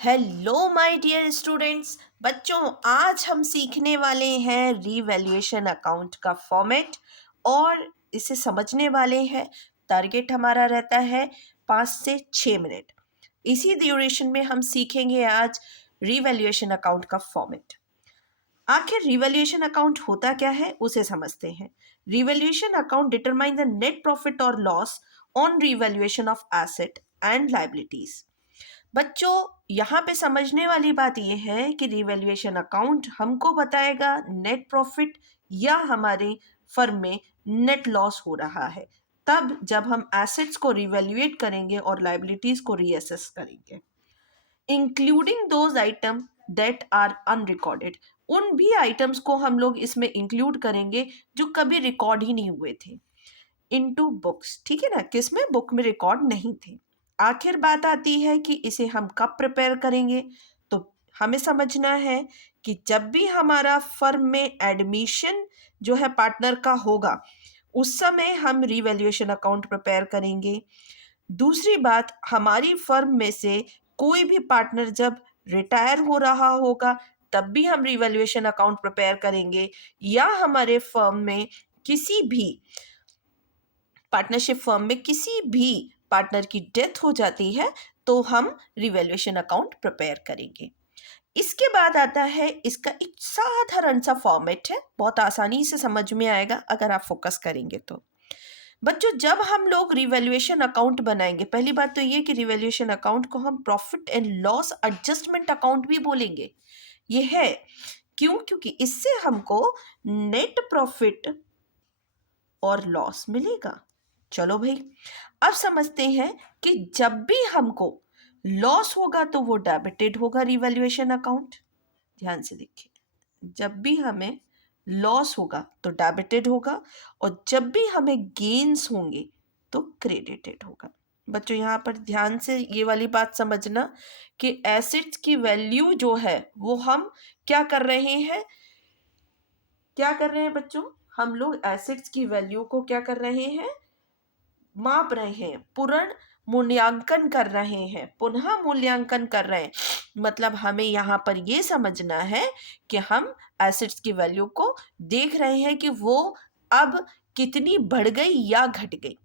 Hello my dear students. बच्चों, आज हम सीखने वाले हैं रीवैल्यूएशन अकाउंट का फॉर्मेट और इसे समझने वाले हैं। टारगेट हमारा रहता है 5 से 6 मिनट। इसी ड्यूरेशन में हम सीखेंगे आज रीवैल्यूएशन अकाउंट का फॉर्मेट। आखिर रिवैल्यूएशन अकाउंट होता क्या है उसे समझते हैं। Revaluation account determine the net profit और loss on revaluation of asset and liabilities. बच्चों, यहाँ पे समझने वाली बात यह है कि रिवैल्यूएशन अकाउंट हमको बताएगा नेट प्रॉफिट या हमारे फर्म में नेट लॉस हो रहा है तब जब हम एसेट्स को रिवैल्यूएट करेंगे और लायबिलिटीज को रीअसेस करेंगे, including those item that are unrecorded. उन भी आइटम्स को हम लोग इसमें इंक्लूड करेंगे जो कभी रिकॉर्ड ही नहीं हुए थे इनटू बुक्स। ठीक है ना, किसमें? बुक में रिकॉर्ड नहीं थे। आखिर बात आती है कि इसे हम कब प्रिपेयर करेंगे। तो हमें समझना है कि जब भी हमारा फर्म में एडमिशन जो है पार्टनर का होगा उस समय हम रिवैल्यूएशन अकाउंट प्रिपेयर करेंगे। दूसरी बात, हमारी फर्म में से कोई भी पार्टनर जब रिटायर हो रहा होगा तब भी हम रिवैल्यूएशन अकाउंट प्रिपेयर करेंगे, या हमारे फर्म में किसी भी पार्टनरशिप फर्म में किसी भी पार्टनर की डेथ हो जाती है तो हम रिवैल्यूएशन अकाउंट प्रिपेयर करेंगे। इसके बाद आता है इसका एक साधारण सा फॉर्मेट है, बहुत आसानी से समझ में आएगा अगर आप फोकस करेंगे तो। बच्चों, जब हम लोग रिवैल्यूएशन अकाउंट बनाएंगे, पहली बात तो ये कि रिवैल्यूएशन अकाउंट को हम profit and loss adjustment account भी बोलेंगे। ये है क्यों? क्योंकि इससे हमको नेट प्रॉफिट और लॉस मिलेगा। चलो भाई, अब समझते हैं कि जब भी हमको लॉस होगा तो वो डेबिटेड होगा रिवैल्यूएशन अकाउंट। ध्यान से देखिए, जब भी हमें लॉस होगा तो डेबिटेड होगा और जब भी हमें गेन्स होंगे तो क्रेडिटेड होगा। बच्चों, यहाँ पर ध्यान से ये वाली बात समझना कि एसेट्स की वैल्यू जो है वो हम क्या कर रहे हैं, बच्चों? हम लोग एसेट्स की वैल्यू को क्या कर रहे हैं? माप रहे हैं, पुनः मूल्यांकन कर रहे हैं, पुनः मूल्यांकन कर रहे हैं। मतलब हमें यहाँ पर ये समझना है कि हम एसेट्स की वैल्यू को देख रहे हैं कि वो अब कितनी बढ़ गई या घट गई।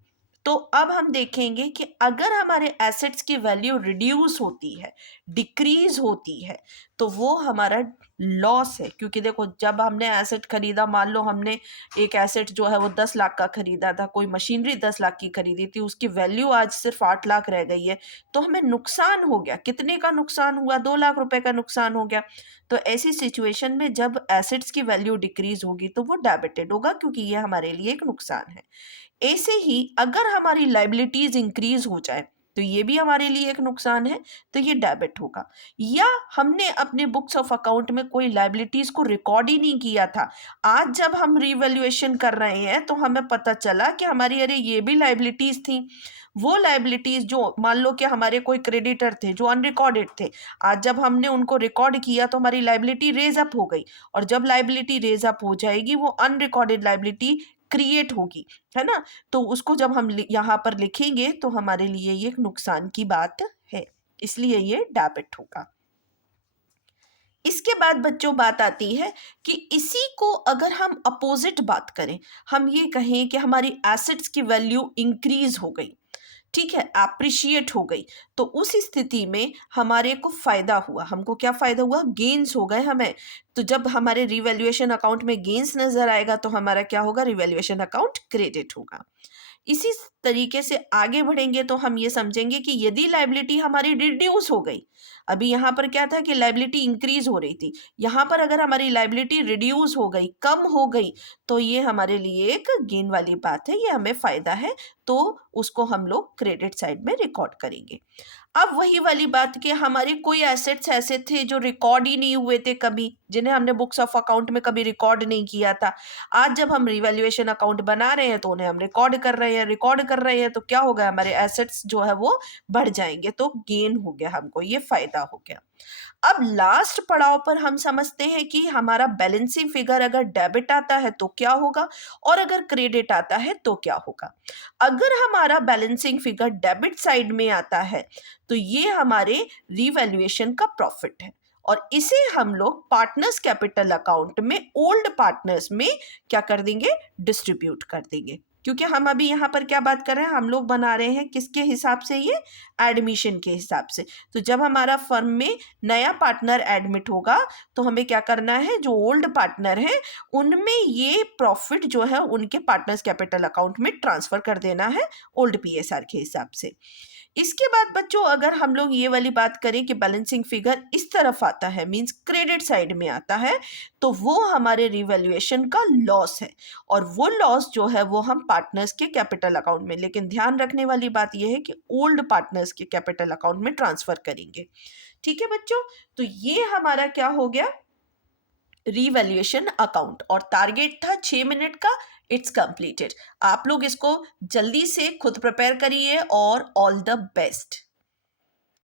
तो अब हम देखेंगे कि अगर हमारे एसेट्स की वैल्यू रिड्यूस होती है, डिक्रीज होती है, तो वो हमारा लॉस है। क्योंकि देखो, जब हमने एसेट खरीदा, मान लो हमने एक एसेट जो है वो 10 लाख का खरीदा था, कोई मशीनरी 10 लाख की खरीदी थी, उसकी वैल्यू आज सिर्फ 8 लाख रह गई है, तो हमें नुकसान हो गया। कितने का नुकसान हुआ? 2 लाख रुपए का नुकसान हो गया। तो ऐसी सिचुएशन में जब एसेट्स की वैल्यू डिक्रीज होगी तो वो डेबिटेड होगा, क्योंकि ये हमारे लिए एक नुकसान है। ऐसे ही अगर हमारी लाइबिलिटीज इंक्रीज हो जाए तो ये भी हमारे लिए एक नुकसान है, तो ये डेबिट होगा। या हमने अपने बुक्स ऑफ अकाउंट में कोई लाइबिलिटीज को रिकॉर्ड ही नहीं किया था, आज जब हम रिवैल्यूएशन कर रहे हैं तो हमें पता चला कि हमारी अरे ये भी लाइबिलिटीज थी। वो लाइबिलिटीज जो मान लो कि हमारे कोई क्रेडिटर थे जो अनरिकॉर्डेड थे, आज जब हमने उनको रिकॉर्ड किया तो हमारी लाइबिलिटी रेज अप हो गई, और जब लाइबिलिटी रेज अप हो जाएगी वो अनरिकॉर्डेड लाइबिलिटी क्रिएट होगी, है ना। तो उसको जब हम यहाँ पर लिखेंगे तो हमारे लिए ये एक नुकसान की बात है, इसलिए ये डेबिट होगा। इसके बाद बच्चों बात आती है कि इसी को अगर हम अपोजिट बात करें, हम ये कहें कि हमारी एसेट्स की वैल्यू इंक्रीज हो गई, ठीक है, अप्रिशिएट हो गई, तो उस स्थिति में हमारे को फायदा हुआ। हमको क्या फायदा हुआ? गेन्स हो गए हमें। तो जब हमारे रिवैल्यूएशन अकाउंट में गेन्स नजर आएगा तो हमारा क्या होगा? रिवैल्यूएशन अकाउंट क्रेडिट होगा। इसी तरीके से आगे बढ़ेंगे तो हम ये समझेंगे कि यदि लाइबिलिटी हमारी रिड्यूस हो गई, अभी यहाँ पर क्या था कि लाइबिलिटी इंक्रीज हो रही थी, यहाँ पर अगर हमारी लाइबिलिटी रिड्यूस हो गई, कम हो गई, तो ये हमारे लिए एक गेन वाली बात है, ये हमें फायदा है, तो उसको हम लोग क्रेडिट साइड में रिकॉर्ड करेंगे। अब वही वाली बात कि हमारे कोई एसेट्स ऐसे थे जो रिकॉर्ड ही नहीं हुए थे कभी, जिन्हें हमने बुक्स ऑफ अकाउंट में कभी रिकॉर्ड नहीं किया था। आज जब हम रिवैल्यूएशन अकाउंट बना रहे हैं तो उन्हें हम रिकॉर्ड कर रहे हैं, तो क्या होगा? हमारे एसेट्स जो है वो बढ़ जाएंगे, तो गेन हो गया, हमको ये फायदा हो गया। अब लास्ट पड़ाव पर हम समझते हैं कि हमारा बैलेंसिंग फिगर अगर डेबिट आता है तो क्या होगा, और अगर क्रेडिट आता है तो क्या होगा। अगर हमारा बैलेंसिंग फिगर डेबिट साइड में आता है तो ये हमारे रिवैल्यूएशन का प्रॉफिट है और इसे हम लोग पार्टनर्स कैपिटल अकाउंट में ओल्ड पार्टनर्स में क्या कर देंगे, डिस्ट्रीब्यूट कर देंगे। क्योंकि हम अभी यहाँ पर क्या बात कर रहे हैं, हम लोग बना रहे हैं किसके हिसाब से, ये एडमिशन के हिसाब से। तो जब हमारा फर्म में नया पार्टनर एडमिट होगा तो हमें क्या करना है, जो ओल्ड पार्टनर है उनमें ये प्रॉफिट जो है उनके पार्टनर्स कैपिटल अकाउंट में ट्रांसफर कर देना है ओल्ड पीएसआर के हिसाब से। इसके बाद बच्चों अगर हम लोग ये वाली बात करें कि बैलेंसिंग फिगर इस तरफ आता है, मींस क्रेडिट साइड में आता है, तो वो हमारे रिवैल्यूएशन का लॉस है और वो लॉस जो है वो हम पार्टनर्स के कैपिटल अकाउंट में, लेकिन ध्यान रखने वाली बात ये है कि ओल्ड पार्टनर्स के कैपिटल अकाउंट में ट्रांसफर करेंगे। ठीक है बच्चों, तो ये हमारा क्या हो गया, रिवैल्यूएशन अकाउंट। और टारगेट था 6 मिनट का, इट्स कंप्लीटेड। आप लोग इसको जल्दी से खुद प्रिपेयर करिए और ऑल द बेस्ट।